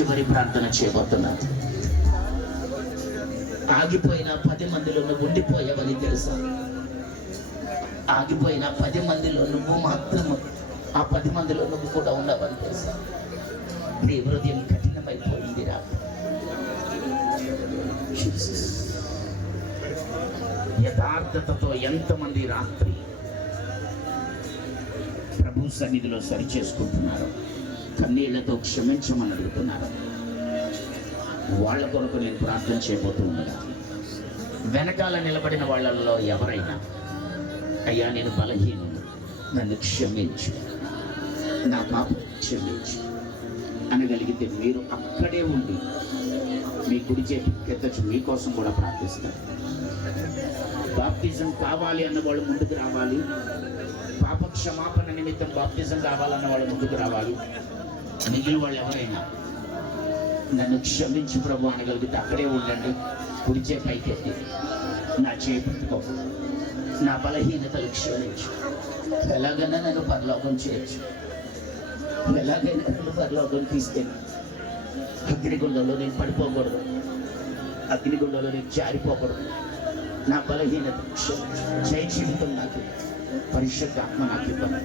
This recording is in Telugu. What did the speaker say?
చివరి ప్రార్థన చేయబోతున్నాను. ఆగిపోయిన 10 మందిలో నువ్వు ఉండిపోయావని తెలుసా? ఆగిపోయిన 10 మందిలో నువ్వు మాత్రం ఆ 10 మందిలో నువ్వు కూడా ఉన్నావని తెలుసా? నీ హృదయం కఠినమైపోయిందిరా. యథార్థతతో ఎంతమంది రాత్రి ప్రభు సన్నిధిలో సరి చేసుకుంటున్నారు, కన్నీళ్లతో క్షమించమని అడుగుతున్నారు. వాళ్ళ కొరకు నేను ప్రార్థన చేయబోతూ ఉండగా వెనకాల నిలబడిన వాళ్ళల్లో ఎవరైనా అయ్యా నేను బలహీనుడు, నన్ను క్షమించు, నా పాపం క్షమించు అనగలిగితే మీరు అక్కడే ఉండి మీ కుడి చేతి కెత్తచ్చు, మీకోసం కూడా ప్రార్థిస్తారు. బాప్టిజం కావాలి అన్న వాళ్ళు ముందుకు రావాలి. పాప క్షమాపణ నిమిత్తం బాప్టిజం కావాలన్న వాళ్ళు ముందుకు రావాలి. మిగిలిన వాళ్ళు ఎవరైనా నన్ను క్షమించి ప్రభు అనగలిగితే అక్కడే ఉండండి. కుడి చేయి పైకెత్తి నా చేయి పట్టుకో, నా బలహీనతలు క్షమించు, ఎలాగైనా నన్ను పరలోకం చేయొచ్చు, ఎలాగైనా నన్ను పరలోకం తీసుకెళ్ళి అగ్నిగుండంలో నేను పడిపోకూడదు, అగ్నిగుండంలో నేను జారిపోకూడదు. నా బలహీనత క్షమించు, జయ జీవితం నాకు, పరిశుద్ధ ఆత్మ నాకు ఇవ్వండి.